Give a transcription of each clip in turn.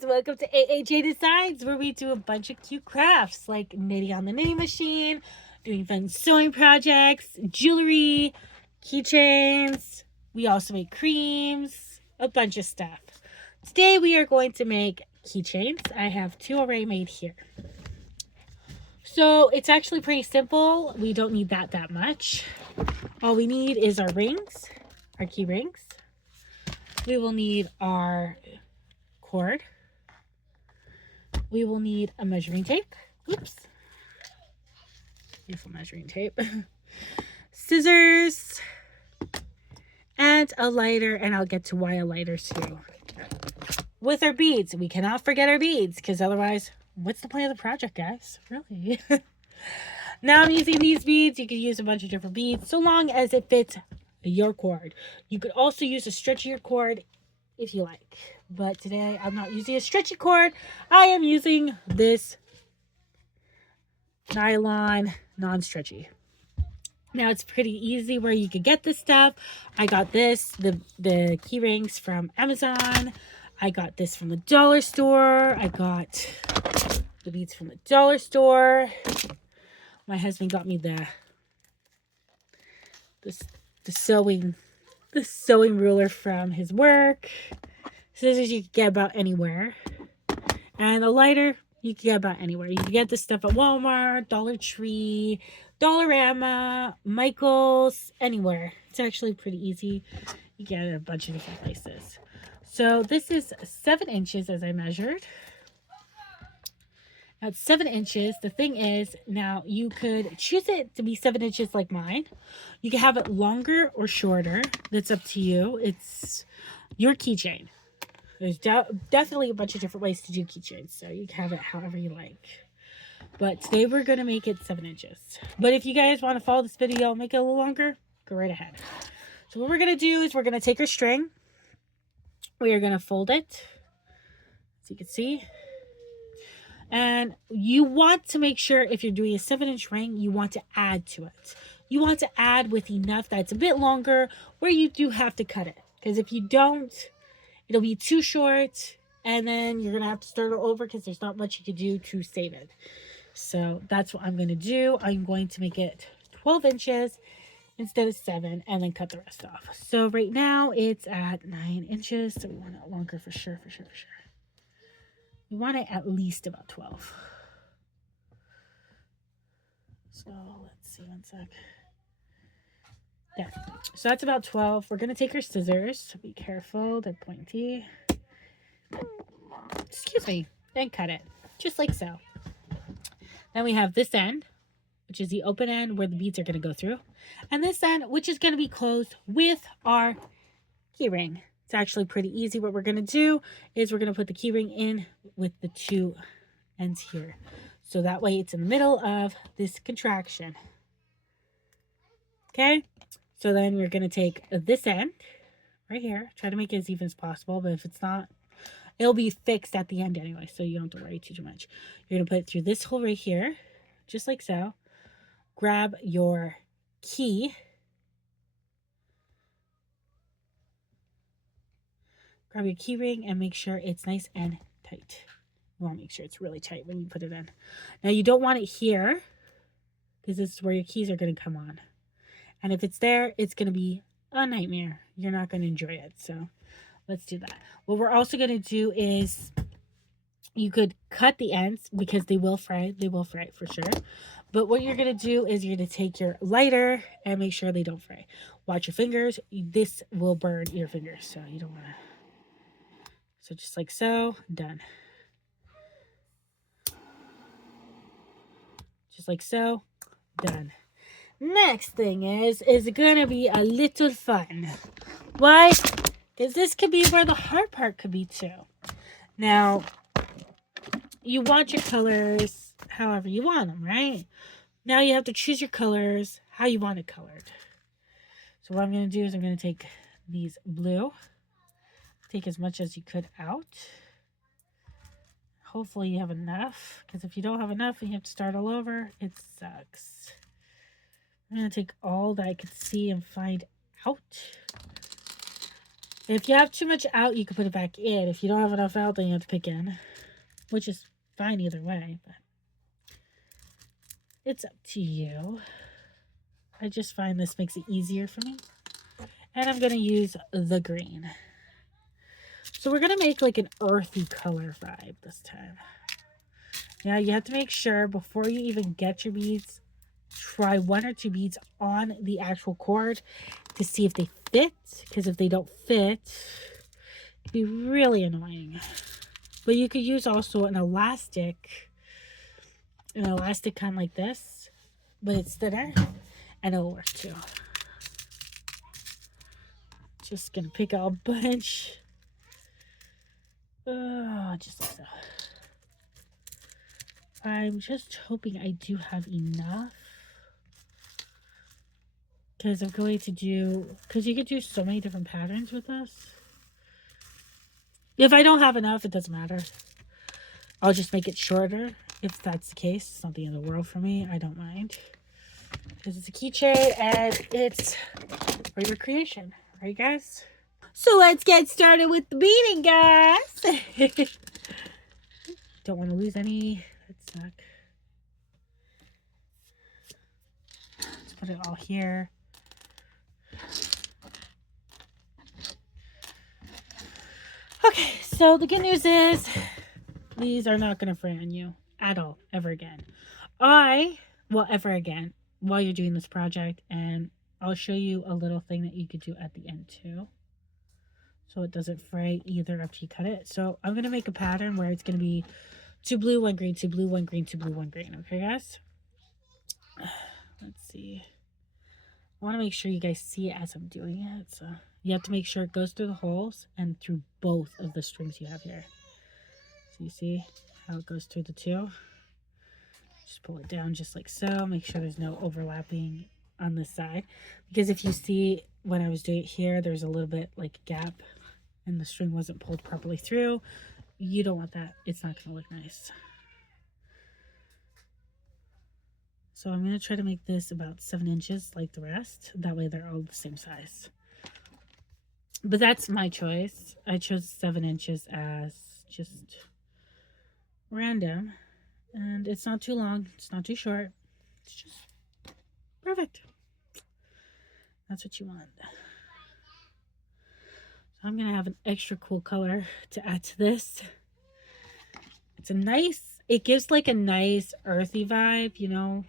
guys, welcome to AAJ Designs, where we do a bunch of cute crafts like knitting on the knitting machine, doing fun sewing projects, jewelry, keychains. We also make creams, a bunch of stuff. Today we are going to make keychains. I have two already made here. So it's actually pretty simple. We don't need that much. All we need is our rings, our key rings. We will need our cord. We will need a measuring tape. Oops. Beautiful measuring tape. Scissors. And a lighter. And I'll get to why a lighter too. With our beads. We cannot forget our beads. Because otherwise, what's the point of the project, guys? Really? Now I'm using these beads. You can use a bunch of different beads. So long as it fits your cord. You could also use a stretchier cord if you like. But today I'm not using a stretchy cord. I am using this nylon non-stretchy. Now it's pretty easy where you could get this stuff. I got this, the key rings from Amazon. I got this from the dollar store. I got the beads from the dollar store. My husband got me the sewing ruler from his work. Scissors you can get about anywhere. And a lighter you can get about anywhere. You can get this stuff at Walmart, Dollar Tree, Dollarama, Michael's, anywhere. It's actually pretty easy. You get it at a bunch of different places. So this is 7 inches as I measured. At 7 inches, the thing is, now you could choose it to be 7 inches like mine. You can have it longer or shorter. That's up to you. It's your keychain. There's definitely a bunch of different ways to do keychains, so you can have it however you like. But today we're going to make it 7 inches. But if you guys want to follow this video and make it a little longer, go right ahead. So what we're going to do is we're going to take our string. We are going to fold it, as you can see. And you want to make sure if you're doing a 7-inch ring, you want to add to it. You want to add with enough that's a bit longer where you do have to cut it. Because if you don't, it'll be too short and then you're going to have to start it over because there's not much you can do to save it. So that's what I'm going to do. I'm going to make it 12 inches instead of 7 and then cut the rest off. So right now it's at 9 inches. So we want it longer for sure. We want it at least about 12. So let's see, one sec. There. So that's about 12. We're going to take our scissors. So be careful. They're pointy. Excuse me. And cut it. Just like so. Then we have this end, which is the open end where the beads are going to go through. And this end, which is going to be closed with our key ring. It's actually pretty easy. What we're going to do is we're going to put the key ring in with the two ends here. So that way it's in the middle of this contraction. Okay. So then we're going to take this end right here. Try to make it as even as possible. But if it's not, it'll be fixed at the end anyway. So you don't have to worry too much. You're going to put it through this hole right here. Just like so. Grab your key. Grab your key ring and make sure it's nice and tight. You want to make sure it's really tight when you put it in. Now you don't want it here because this is where your keys are going to come on. And if it's there, it's going to be a nightmare. You're not going to enjoy it. So let's do that. What we're also going to do is you could cut the ends because they will fray. They will fray for sure. But what you're going to do is you're going to take your lighter and make sure they don't fray. Watch your fingers. This will burn your fingers. So you don't want to. So just like so, done. Just like so, done. Next thing is going to be a little fun. Why? Because this could be where the hard part could be too. Now, you want your colors however you want them, right? Now you have to choose your colors how you want it colored. So what I'm going to do is I'm going to take these blue. Take as much as you could out. Hopefully you have enough, because if you don't have enough and you have to start all over, it sucks. I'm going to take all that I could see and find out. If you have too much out, you can put it back in. If you don't have enough out, then you have to pick in, which is fine either way, but it's up to you. I just find this makes it easier for me. And I'm going to use the green. So we're going to make like an earthy color vibe this time. Now you have to make sure before you even get your beads, try 1 or 2 beads on the actual cord to see if they fit. Because if they don't fit, it'd be really annoying. But you could use also an elastic kind like this, but it's thinner, and it'll work too. Just gonna pick out a bunch. Just like so. I'm just hoping I do have enough. Because I'm going to do, because you could do so many different patterns with this. If I don't have enough, it doesn't matter. I'll just make it shorter. If that's the case, it's not the end of the world for me. I don't mind. Because it's a keychain and it's for your creation. Right, guys? So let's get started with the beading, guys. Don't want to lose any. Let's suck. Let's put it all here. Okay, so the good news is these are not going to fray on you at all, ever again. Ever again, while you're doing this project, and I'll show you a little thing that you could do at the end too. So it doesn't fray either after you cut it. So I'm going to make a pattern where it's going to be 2 blue, 1 green, 2 blue, 1 green, 2 blue, 1 green. Okay, guys? Let's see. I want to make sure you guys see it as I'm doing it. So you have to make sure it goes through the holes and through both of the strings you have here. So you see how it goes through the 2? Just pull it down just like so. Make sure there's no overlapping on this side. Because if you see when I was doing it here, there's a little bit like a gap and the string wasn't pulled properly through. You don't want that. It's not going to look nice. So I'm going to try to make this about 7 inches like the rest. That way they're all the same size. But that's my choice. I chose 7 inches as just random. And it's not too long. It's not too short. It's just perfect. That's what you want. So I'm going to have an extra cool color to add to this. It's a nice, it gives like a nice earthy vibe, you know,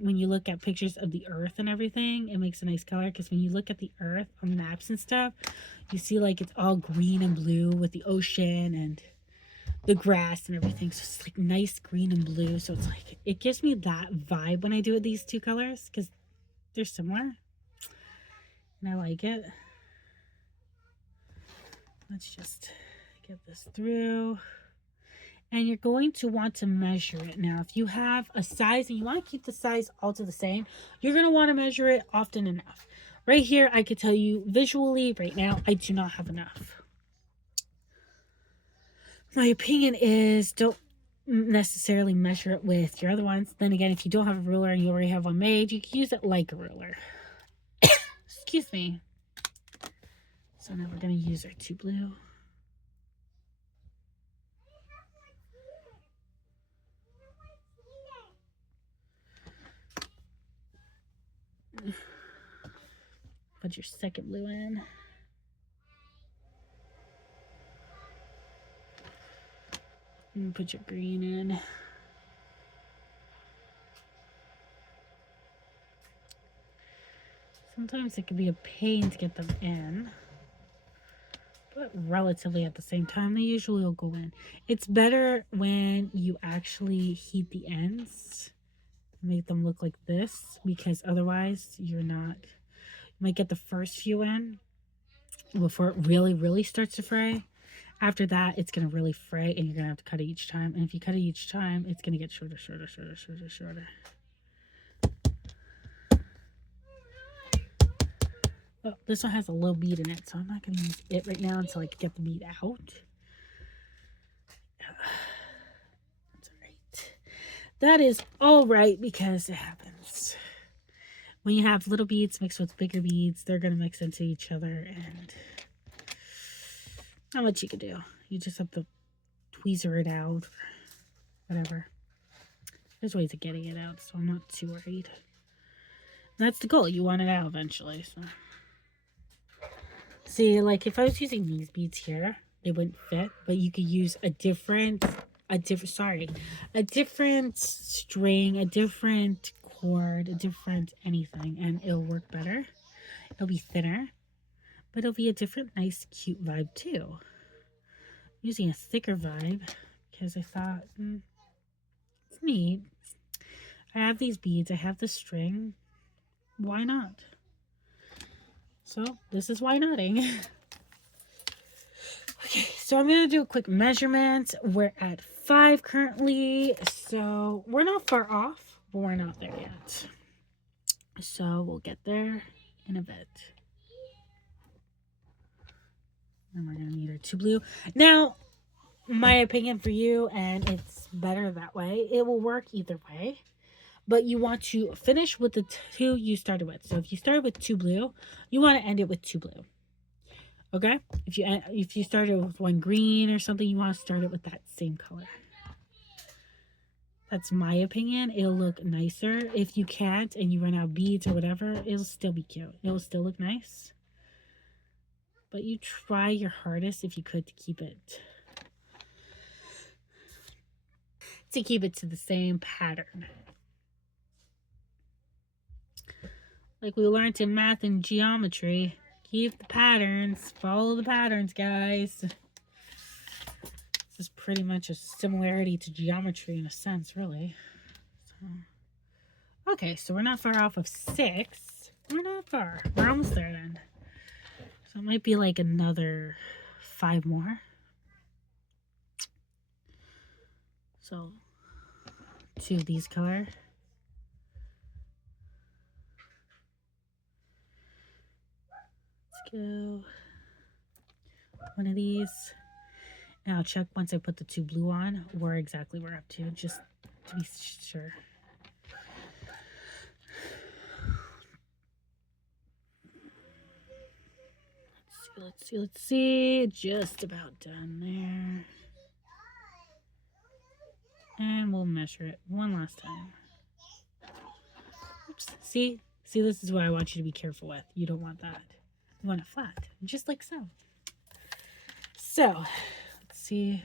when you look at pictures of the earth and everything, it makes a nice color. Because when you look at the earth on maps and stuff, you see like it's all green and blue with the ocean and the grass and everything. So it's like nice green and blue. So it's like, it gives me that vibe when I do these 2 colors because they're similar. And I like it. Let's just get this through. And you're going to want to measure it. Now, if you have a size and you want to keep the size all to the same, you're going to want to measure it often enough. Right here, I could tell you visually right now, I do not have enough. My opinion is don't necessarily measure it with your other ones. Then again, if you don't have a ruler and you already have one made, you can use it like a ruler. Excuse me. So now we're going to use our 2 blue. Put your 2nd blue in. And put your green in. Sometimes it can be a pain to get them in, but relatively at the same time, they usually will go in. It's better when you actually heat the ends, make them look like this, because otherwise you're not, you might get the first few in before it really starts to fray. After that, it's going to really fray and you're going to have to cut it each time. And if you cut it each time, it's going to get shorter. Well, this one has a low bead in it, so I'm not going to use it right now until I can get the bead out. That's all right. That is all right because it happens. When you have little beads mixed with bigger beads, they're going to mix into each other and Not much you can do. You just have to tweezer it out, whatever. There's ways of getting it out, so I'm not too worried. And that's the goal. You want it out eventually. So, see, like if I was using these beads here, they wouldn't fit, but you could use a different string, a different cord, a different anything, and it'll work better. It'll be thinner, but it'll be a different, nice, cute vibe too. I'm using a thicker vibe because I thought it's neat. I have these beads. I have the string. Why not? So this is why notting. Okay, so I'm going to do a quick measurement. We're at 5 currently, so we're not far off, but we're not there yet. So we'll get there in a bit. And we're going to need our 2 blue. Now, my opinion for you, and it's better that way, it will work either way. But you want to finish with the 2 you started with. So if you started with 2 blue, you want to end it with 2 blue. Okay? If you started with 1 green or something, you want to start it with that same color. That's my opinion. It'll look nicer. If you can't and you run out of beads or whatever, it'll still be cute. It'll still look nice. But you try your hardest if you could to keep it to the same pattern. Like we learned in math and geometry. Keep the patterns. Follow the patterns, guys. This is pretty much a similarity to geometry in a sense, really. So, okay, so we're not far off of 6. We're not far. We're almost there then. So it might be like another 5 more. So 2 of these color. Go 1 of these, and I'll check once I put the 2 blue on where exactly we're up to, just to be sure. Let's see, just about done there, and we'll measure it one last time. Oops. See, this is what I want you to be careful with. You don't want that. You want it flat, just like so. So, let's see.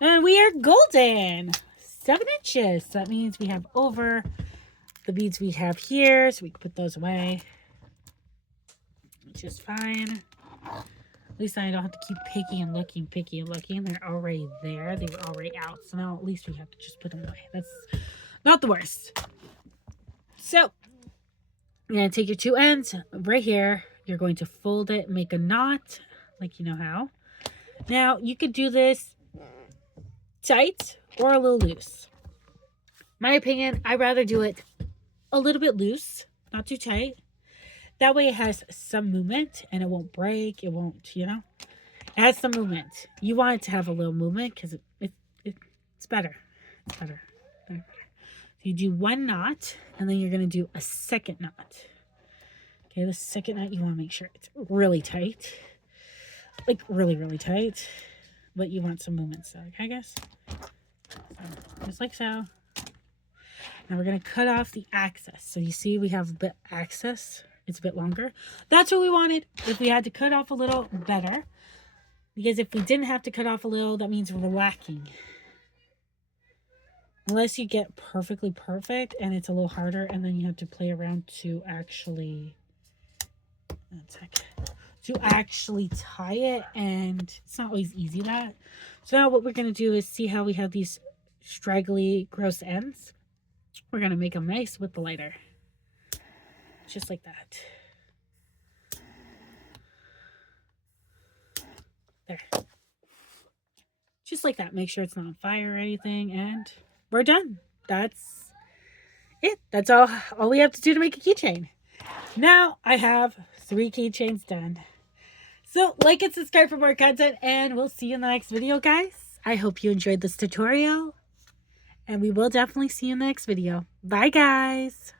And we are golden. 7 inches. So that means we have over the beads we have here. So we can put those away. Which is fine. At least I don't have to keep picky and looking. They're already there. They were already out. So now at least we have to just put them away. That's not the worst. So, you're going to take your 2 ends right here. You're going to fold it, make a knot, like you know how. Now, you could do this tight or a little loose. My opinion, I'd rather do it a little bit loose, not too tight. That way it has some movement and it won't break. It won't, it has some movement. You want it to have a little movement because it's better. It's better. So you do 1 knot and then you're going to do a second knot. Okay, the second knot, you want to make sure it's really tight. Like, really, really tight. But you want some movement still, okay, guys? So, just like so. Now we're going to cut off the excess. So you see we have a bit excess. It's a bit longer. That's what we wanted. If we had to cut off a little, better. Because if we didn't have to cut off a little, that means we're lacking. Unless you get perfectly perfect and it's a little harder and then you have to play around to actually tie it, and it's not always easy that. So now what we're going to do is see how we have these straggly gross ends. We're going to make them nice with the lighter. Just like that. There. Just like that. Make sure it's not on fire or anything, and we're done. That's it. That's all we have to do to make a keychain. Now I have 3 keychains done. So like and subscribe for more content, and we'll see you in the next video, guys. I hope you enjoyed this tutorial, and we will definitely see you in the next video. Bye, guys.